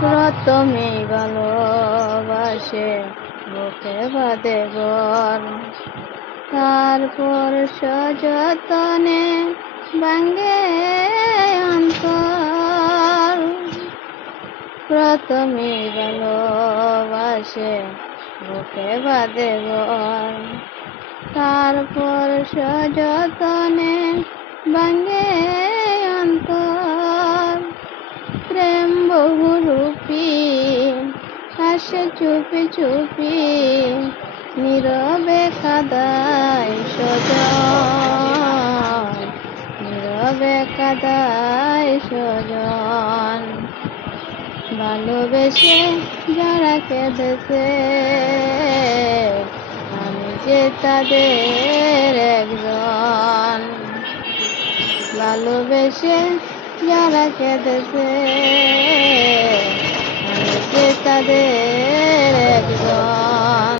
প্রথমে ভালোবাসে বুকে বাঁধে ঘর, তারপর সযতনে ভাঙে অন্তর। প্রথমে ভালোবাসে বুকে বাঁধে ঘর, তারপর সযতনে ভাঙে অন্তর। প্রেম বহুরূপী আসে চুপি চুপি, নীরবে কাঁদায় স্বজন, নীরবে কাঁদায় স্বজন। ভালোবেসে যারা কেঁদেছে, আমি যে তাদের একজন। ভালোবেসে যারা কেঁদেছে, আমি যে তাদের